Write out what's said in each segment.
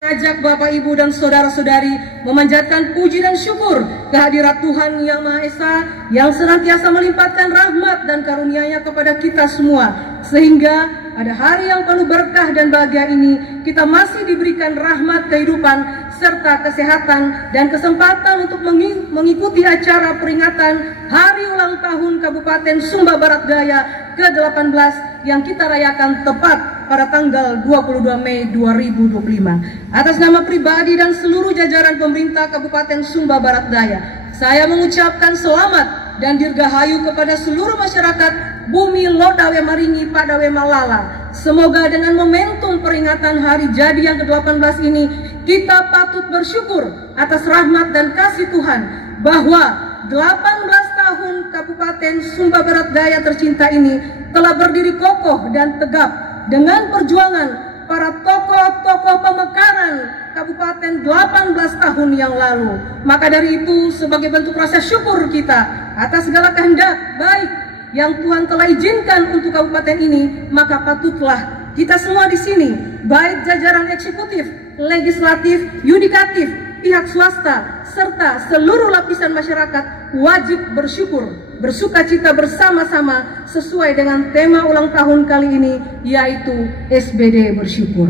Ajak Bapak, Ibu, dan saudara-saudari memanjatkan puji dan syukur kehadirat Tuhan Yang Maha Esa yang senantiasa melimpahkan rahmat dan karunia-Nya kepada kita semua, sehingga pada hari yang penuh berkah dan bahagia ini kita masih diberikan rahmat kehidupan serta kesehatan dan kesempatan untuk mengikuti acara peringatan Hari Ulang Tahun Kabupaten Sumba Barat Daya ke-18 yang kita rayakan tepat pada tanggal 22 Mei 2025. Atas nama pribadi dan seluruh jajaran pemerintah Kabupaten Sumba Barat Daya, saya mengucapkan selamat dan dirgahayu kepada seluruh masyarakat Bumi Lodawe Maringi Padawe Malala. Semoga dengan momentum peringatan hari jadi yang ke-18 ini, kita patut bersyukur atas rahmat dan kasih Tuhan bahwa 18 tahun Kabupaten Sumba Barat Daya tercinta ini telah berdiri kokoh dan tegap dengan perjuangan para tokoh-tokoh pemekaran Kabupaten 18 tahun yang lalu. Maka dari itu, sebagai bentuk rasa syukur kita atas segala kehendak baik yang Tuhan telah izinkan untuk kabupaten ini, maka patutlah kita semua di sini, baik jajaran eksekutif, legislatif, yudikatif, pihak swasta, serta seluruh lapisan masyarakat wajib bersyukur, bersukacita bersama-sama sesuai dengan tema ulang tahun kali ini, yaitu SBD bersyukur.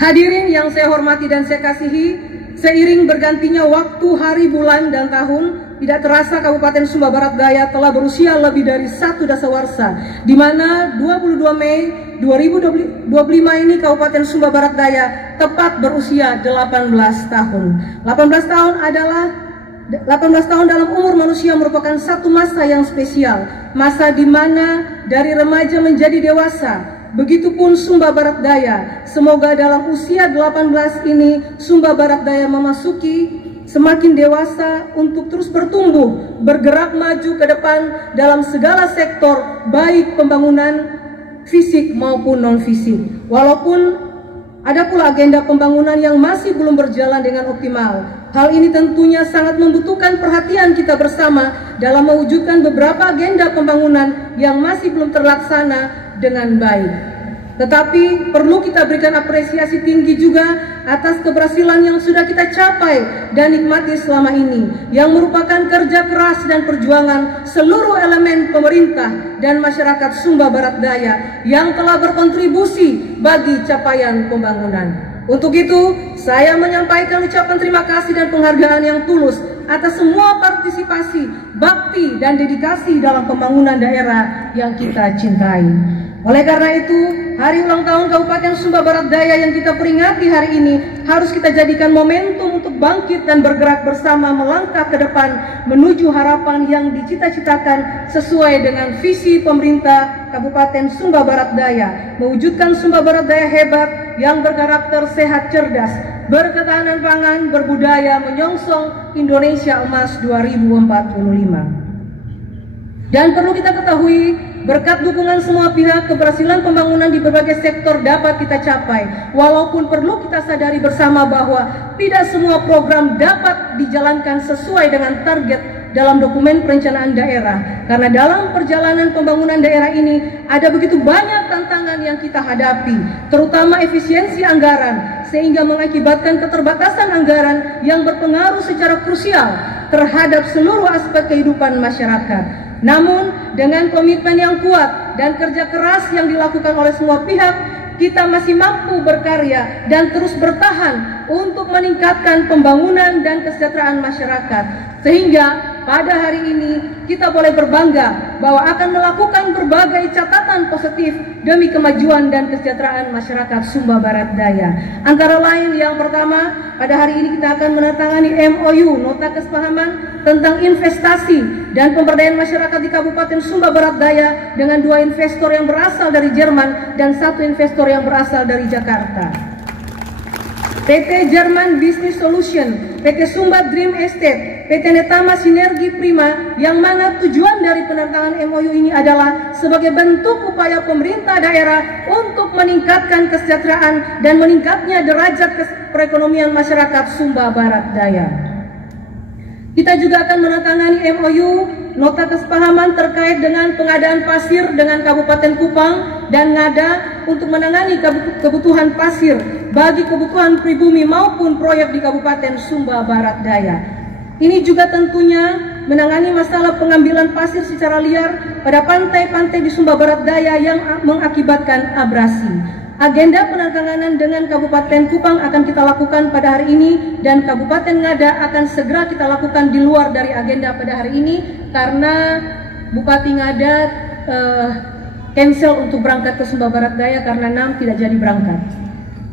Hadirin yang saya hormati dan saya kasihi, seiring bergantinya waktu, hari, bulan, dan tahun, tidak terasa Kabupaten Sumba Barat Daya telah berusia lebih dari 1 dasawarsa, di mana 22 Mei 2025 ini Kabupaten Sumba Barat Daya tepat berusia 18 tahun. 18 tahun dalam umur manusia merupakan satu masa yang spesial, masa di mana dari remaja menjadi dewasa. Begitupun Sumba Barat Daya. Semoga dalam usia 18 ini Sumba Barat Daya memasuki semakin dewasa untuk terus bertumbuh, bergerak maju ke depan dalam segala sektor, baik pembangunan fisik maupun non-fisik. Walaupun ada pula agenda pembangunan yang masih belum berjalan dengan optimal. Hal ini tentunya sangat membutuhkan perhatian kita bersama dalam mewujudkan beberapa agenda pembangunan yang masih belum terlaksana dengan baik. Tetapi perlu kita berikan apresiasi tinggi juga atas keberhasilan yang sudah kita capai dan nikmati selama ini, yang merupakan kerja keras dan perjuangan seluruh elemen pemerintah dan masyarakat Sumba Barat Daya yang telah berkontribusi bagi capaian pembangunan. Untuk itu, saya menyampaikan ucapan terima kasih dan penghargaan yang tulus atas semua partisipasi, bakti, dan dedikasi dalam pembangunan daerah yang kita cintai. Oleh karena itu, hari ulang tahun Kabupaten Sumba Barat Daya yang kita peringati hari ini harus kita jadikan momentum untuk bangkit dan bergerak bersama melangkah ke depan menuju harapan yang dicita-citakan sesuai dengan visi pemerintah Kabupaten Sumba Barat Daya, mewujudkan Sumba Barat Daya hebat yang berkarakter sehat cerdas, berketahanan pangan, berbudaya, menyongsong Indonesia Emas 2045. Dan perlu kita ketahui, berkat dukungan semua pihak, keberhasilan pembangunan di berbagai sektor dapat kita capai. Walaupun perlu kita sadari bersama bahwa tidak semua program dapat dijalankan sesuai dengan target dalam dokumen perencanaan daerah. Karena dalam perjalanan pembangunan daerah ini ada begitu banyak tantangan yang kita hadapi, terutama efisiensi anggaran, sehingga mengakibatkan keterbatasan anggaran yang berpengaruh secara krusial terhadap seluruh aspek kehidupan masyarakat. Namun dengan komitmen yang kuat dan kerja keras yang dilakukan oleh semua pihak, kita masih mampu berkarya dan terus bertahan untuk meningkatkan pembangunan dan kesejahteraan masyarakat. Sehingga pada hari ini kita boleh berbangga bahwa akan melakukan berbagai catatan positif demi kemajuan dan kesejahteraan masyarakat Sumba Barat Daya. Antara lain, yang pertama, pada hari ini kita akan menandatangani MOU, nota kesepahaman tentang investasi dan pemberdayaan masyarakat di Kabupaten Sumba Barat Daya dengan 2 investor yang berasal dari Jerman dan 1 investor yang berasal dari Jakarta. PT Jerman Business Solution, PT Sumba Dream Estate, PT Netama Sinergi Prima, yang mana tujuan dari penandatangan MOU ini adalah sebagai bentuk upaya pemerintah daerah untuk meningkatkan kesejahteraan dan meningkatnya derajat perekonomian masyarakat Sumba Barat Daya. Kita juga akan menandatangani MOU nota kesepahaman terkait dengan pengadaan pasir dengan Kabupaten Kupang dan Ngada untuk menangani kebutuhan pasir bagi kebutuhan pribumi maupun proyek di Kabupaten Sumba Barat Daya. Ini juga tentunya menangani masalah pengambilan pasir secara liar pada pantai-pantai di Sumba Barat Daya yang mengakibatkan abrasi. Agenda penandatanganan dengan Kabupaten Kupang akan kita lakukan pada hari ini dan Kabupaten Ngada akan segera kita lakukan di luar dari agenda pada hari ini karena Bupati Ngada cancel untuk berangkat ke Sumba Barat Daya karena 6 tidak jadi berangkat.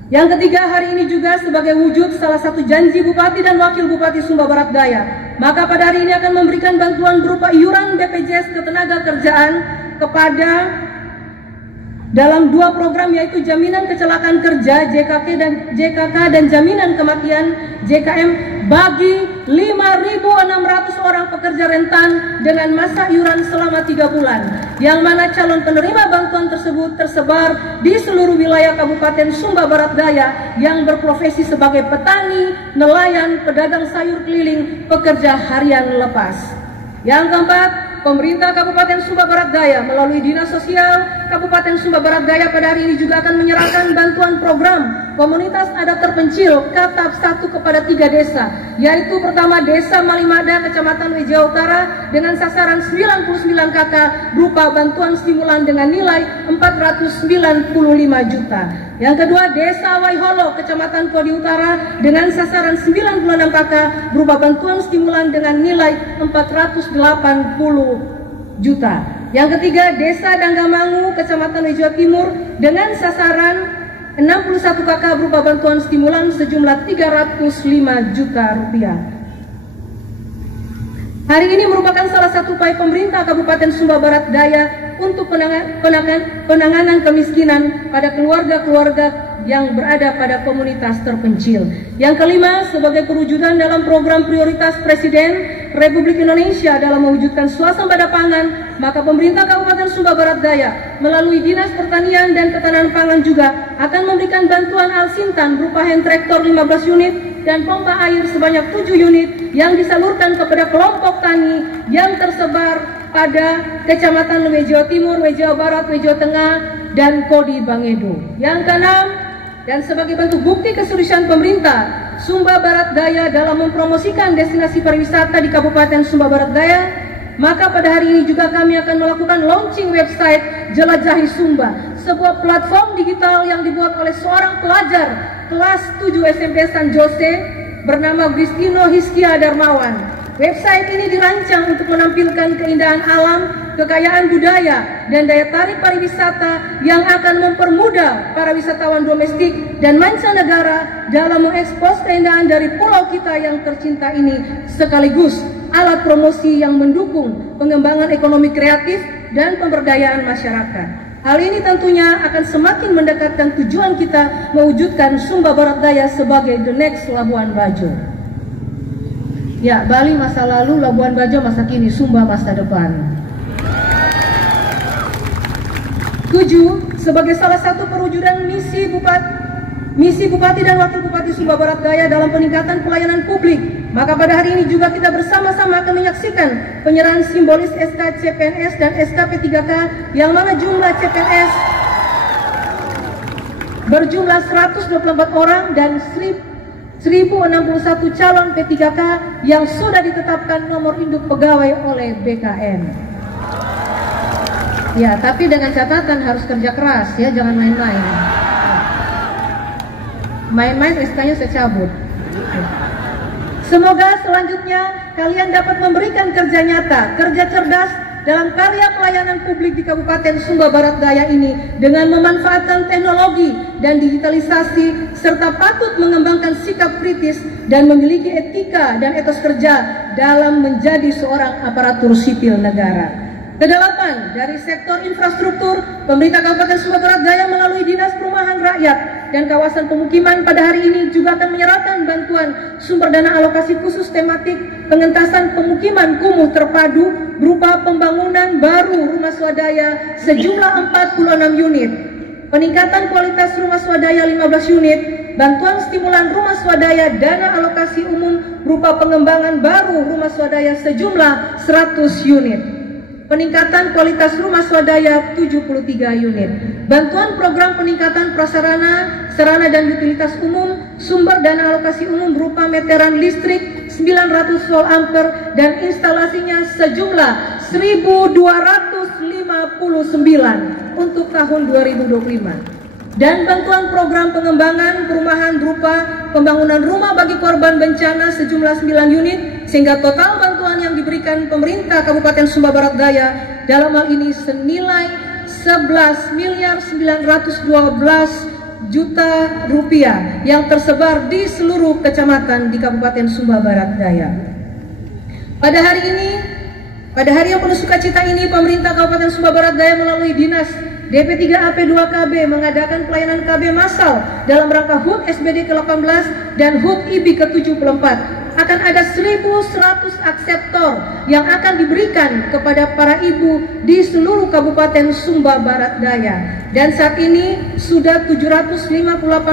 Yang ketiga, hari ini juga sebagai wujud salah satu janji Bupati dan Wakil Bupati Sumba Barat Daya, maka pada hari ini akan memberikan bantuan berupa iuran BPJS Ketenagakerjaan kepada dalam 2 program, yaitu Jaminan Kecelakaan Kerja JKK dan Jaminan Kematian JKM bagi 5.600 orang pekerja rentan dengan masa iuran selama 3 bulan, yang mana calon penerima bantuan tersebut tersebar di seluruh wilayah Kabupaten Sumba Barat Daya yang berprofesi sebagai petani, nelayan, pedagang sayur keliling, pekerja harian lepas. Yang keempat, pemerintah Kabupaten Sumba Barat Daya melalui Dinas Sosial Kabupaten Sumba Barat Daya pada hari ini juga akan menyerahkan bantuan program komunitas adat terpencil tahap 1 kepada 3 desa, yaitu pertama Desa Malimada, Kecamatan Weja Utara dengan sasaran 99 KK berupa bantuan stimulan dengan nilai 495 juta. Yang kedua, Desa Waiholo, Kecamatan Kodi Utara dengan sasaran 96 KK berupa bantuan stimulan dengan nilai 480 juta. Yang ketiga, Desa Danggamangu, Kecamatan Weja Timur dengan sasaran 61 KK berupa bantuan stimulan sejumlah 305 juta rupiah. Hari ini merupakan salah satu upaya pemerintah Kabupaten Sumba Barat Daya untuk penanganan kemiskinan pada keluarga-keluarga yang berada pada komunitas terpencil. Yang kelima, sebagai perwujudan dalam program prioritas Presiden Republik Indonesia dalam mewujudkan swasembada pangan, maka pemerintah Kabupaten Sumba Barat Daya melalui Dinas Pertanian dan Ketahanan Pangan juga akan memberikan bantuan Alsintan berupa hand traktor 15 unit dan pompa air sebanyak 7 unit yang disalurkan kepada kelompok tani yang tersebar pada Kecamatan Weja Timur, Weja Barat, Weja Tengah, dan Kodi Bangedo. Yang keenam, dan sebagai bentuk bukti keseriusan pemerintah Sumba Barat Daya dalam mempromosikan destinasi pariwisata di Kabupaten Sumba Barat Daya, maka pada hari ini juga kami akan melakukan launching website Jelajahi Sumba, sebuah platform digital yang dibuat oleh seorang pelajar kelas 7 SMP San Jose bernama Gristino Hiskia Darmawan. Website ini dirancang untuk menampilkan keindahan alam, kekayaan budaya, dan daya tarik pariwisata yang akan mempermudah para wisatawan domestik dan mancanegara dalam mengekspos keindahan dari pulau kita yang tercinta ini, sekaligus alat promosi yang mendukung pengembangan ekonomi kreatif dan pemberdayaan masyarakat. Hal ini tentunya akan semakin mendekatkan tujuan kita mewujudkan Sumba Barat Daya sebagai the next Labuan Bajo. Ya, Bali masa lalu, Labuan Bajo masa kini, Sumba masa depan. 7. Sebagai salah satu perwujudan misi Bupati dan Wakil Bupati Sumba Barat Daya dalam peningkatan pelayanan publik, maka pada hari ini juga kita bersama-sama akan menyaksikan penyerahan simbolis SK CPNS dan SK P3K yang mana jumlah CPNS berjumlah 124 orang dan 1061 calon P3K yang sudah ditetapkan nomor induk pegawai oleh BKN. Ya, tapi dengan catatan harus kerja keras ya, jangan main-main. Main-main SK-nya saya cabut. Semoga selanjutnya kalian dapat memberikan kerja nyata, kerja cerdas dalam karya pelayanan publik di Kabupaten Sumba Barat Daya ini dengan memanfaatkan teknologi dan digitalisasi serta patut mengembangkan sikap kritis dan memiliki etika dan etos kerja dalam menjadi seorang aparatur sipil negara. Kedelapan, dari sektor infrastruktur, pemerintah Kabupaten Sumba Barat Daya melalui Dinas Perumahan Rakyat dan Kawasan Pemukiman pada hari ini juga akan menyerahkan bantuan sumber dana alokasi khusus tematik pengentasan pemukiman kumuh terpadu berupa pembangunan baru rumah swadaya sejumlah 46 unit, peningkatan kualitas rumah swadaya 15 unit, bantuan stimulan rumah swadaya dana alokasi umum berupa pengembangan baru rumah swadaya sejumlah 100 unit. Peningkatan kualitas rumah swadaya 73 unit. Bantuan program peningkatan prasarana, sarana dan utilitas umum, sumber dana alokasi umum berupa meteran listrik 900 volt ampere dan instalasinya sejumlah 1.259 untuk tahun 2025. Dan bantuan program pengembangan perumahan berupa pembangunan rumah bagi korban bencana sejumlah 9 unit, sehingga total bantuan yang diberikan pemerintah Kabupaten Sumba Barat Daya dalam hal ini senilai 11.912 rupiah yang tersebar di seluruh kecamatan di Kabupaten Sumba Barat Daya. Pada hari yang penuh sukacita ini, pemerintah Kabupaten Sumba Barat Daya melalui Dinas DP3AP2KB mengadakan pelayanan KB massal dalam rangka HUT SBD ke-18 dan HUT IBI ke-74. Akan ada 1.100 akseptor yang akan diberikan kepada para ibu di seluruh Kabupaten Sumba Barat Daya. Dan saat ini sudah 758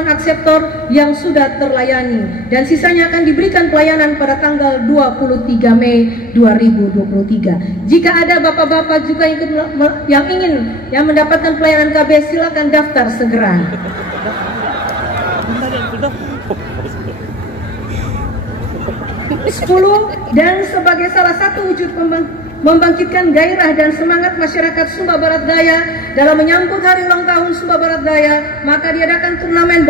akseptor yang sudah terlayani. Dan sisanya akan diberikan pelayanan pada tanggal 23 Mei 2023. Jika ada bapak-bapak juga yang ingin mendapatkan pelayanan KB, silakan daftar segera. 10. Dan sebagai salah satu wujud membangkitkan gairah dan semangat masyarakat Sumba Barat Daya dalam menyambut hari ulang tahun Sumba Barat Daya, maka diadakan turnamen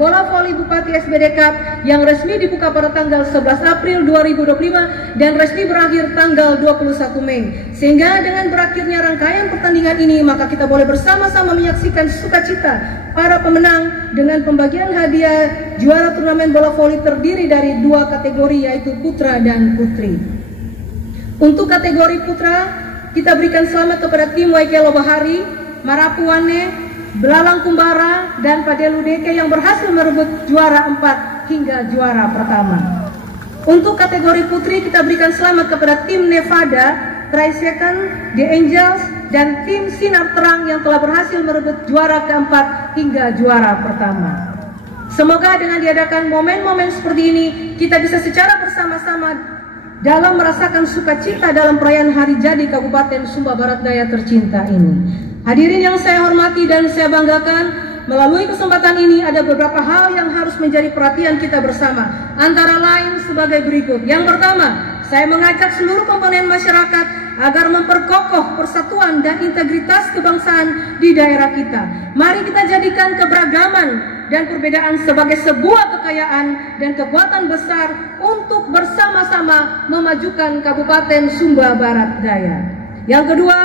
bola voli Bupati SBD Cup yang resmi dibuka pada tanggal 11 April 2025 dan resmi berakhir tanggal 21 Mei. Sehingga dengan berakhirnya rangkaian pertandingan ini, maka kita boleh bersama-sama menyaksikan sukacita para pemenang dengan pembagian hadiah. Juara turnamen bola voli terdiri dari 2 kategori, yaitu putra dan putri. Untuk kategori putra, kita berikan selamat kepada tim Waikelo Bahari, Marapuane, Belalang Kumbara, dan Padelu Deke yang berhasil merebut juara 4 hingga juara pertama. Untuk kategori putri, kita berikan selamat kepada tim Nevada, Tri-Second, The Angels, dan tim Sinar Terang yang telah berhasil merebut juara keempat hingga juara pertama. Semoga dengan diadakan momen-momen seperti ini, kita bisa secara bersama-sama dalam merasakan sukacita dalam perayaan Hari Jadi Kabupaten Sumba Barat Daya tercinta ini. Hadirin yang saya hormati dan saya banggakan, melalui kesempatan ini ada beberapa hal yang harus menjadi perhatian kita bersama. Antara lain sebagai berikut. Yang pertama, saya mengajak seluruh komponen masyarakat agar memperkokoh persatuan dan integritas kebangsaan di daerah kita. Mari kita jadikan keberagaman dan perbedaan sebagai sebuah kekayaan dan kekuatan besar untuk bersama-sama memajukan Kabupaten Sumba Barat Daya. Yang kedua,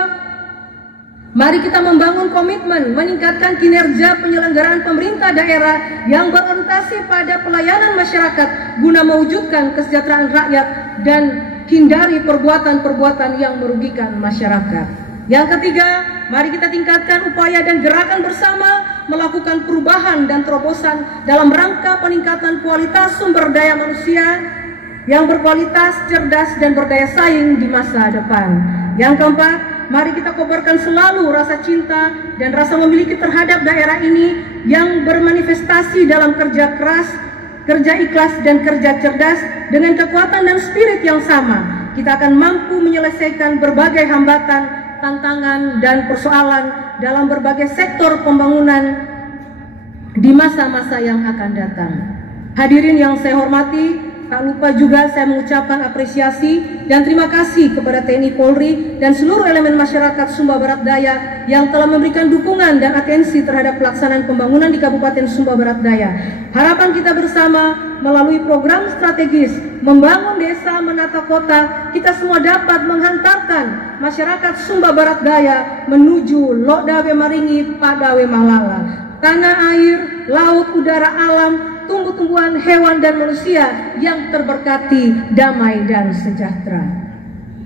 mari kita membangun komitmen meningkatkan kinerja penyelenggaraan pemerintah daerah yang berorientasi pada pelayanan masyarakat guna mewujudkan kesejahteraan rakyat dan hindari perbuatan-perbuatan yang merugikan masyarakat. Yang ketiga, mari kita tingkatkan upaya dan gerakan bersama melakukan perubahan dan terobosan dalam rangka peningkatan kualitas sumber daya manusia yang berkualitas, cerdas, dan berdaya saing di masa depan. Yang keempat, mari kita kobarkan selalu rasa cinta dan rasa memiliki terhadap daerah ini yang bermanifestasi dalam kerja keras, kerja ikhlas, dan kerja cerdas. Dengan kekuatan dan spirit yang sama, kita akan mampu menyelesaikan berbagai hambatan, tantangan, dan persoalan dalam berbagai sektor pembangunan di masa-masa yang akan datang. Hadirin yang saya hormati, tak lupa juga saya mengucapkan apresiasi dan terima kasih kepada TNI Polri dan seluruh elemen masyarakat Sumba Barat Daya yang telah memberikan dukungan dan atensi terhadap pelaksanaan pembangunan di Kabupaten Sumba Barat Daya. Harapan kita bersama melalui program strategis membangun desa menata kota, kita semua dapat menghantarkan masyarakat Sumba Barat Daya menuju Lodawe Maringi Padawe Malala. Tanah air, laut, udara, alam, tumbuh-tumbuhan, hewan, dan manusia yang terberkati, damai, dan sejahtera.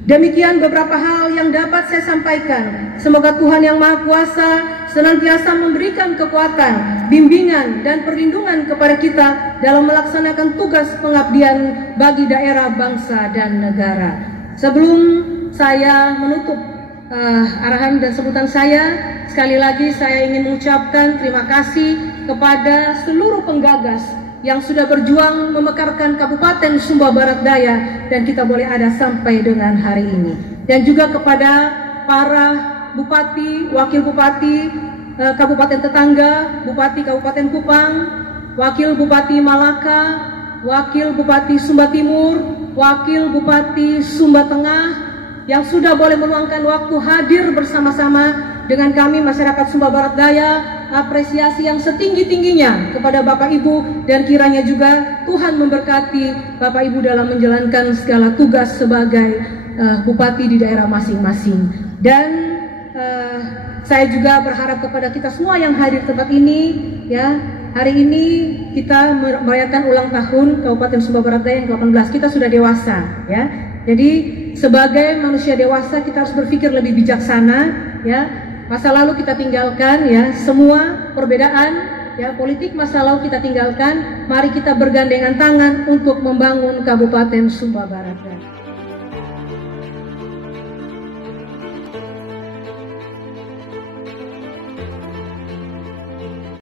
Demikian beberapa hal yang dapat saya sampaikan. Semoga Tuhan Yang Maha Kuasa senantiasa memberikan kekuatan, bimbingan, dan perlindungan kepada kita dalam melaksanakan tugas pengabdian bagi daerah, bangsa, dan negara. Sebelum saya menutup arahan dan sebutan saya, sekali lagi saya ingin mengucapkan terima kasih kepada seluruh penggagas yang sudah berjuang memekarkan Kabupaten Sumba Barat Daya dan kita boleh ada sampai dengan hari ini. Dan juga kepada para bupati, wakil bupati kabupaten tetangga, bupati Kabupaten Kupang, wakil bupati Malaka, wakil bupati Sumba Timur, wakil bupati Sumba Tengah yang sudah boleh meluangkan waktu hadir bersama-sama dengan kami masyarakat Sumba Barat Daya. Apresiasi yang setinggi-tingginya kepada Bapak Ibu, dan kiranya juga Tuhan memberkati Bapak Ibu dalam menjalankan segala tugas sebagai bupati di daerah masing-masing. Dan saya juga berharap kepada kita semua yang hadir tempat ini, ya, hari ini kita merayakan ulang tahun Kabupaten Sumba Barat Daya yang ke-18. Kita sudah dewasa, ya. Jadi sebagai manusia dewasa kita harus berpikir lebih bijaksana, ya. Masa lalu kita tinggalkan, ya, semua perbedaan, ya, politik masa lalu kita tinggalkan. Mari kita bergandengan tangan untuk membangun Kabupaten Sumba Barat Daya.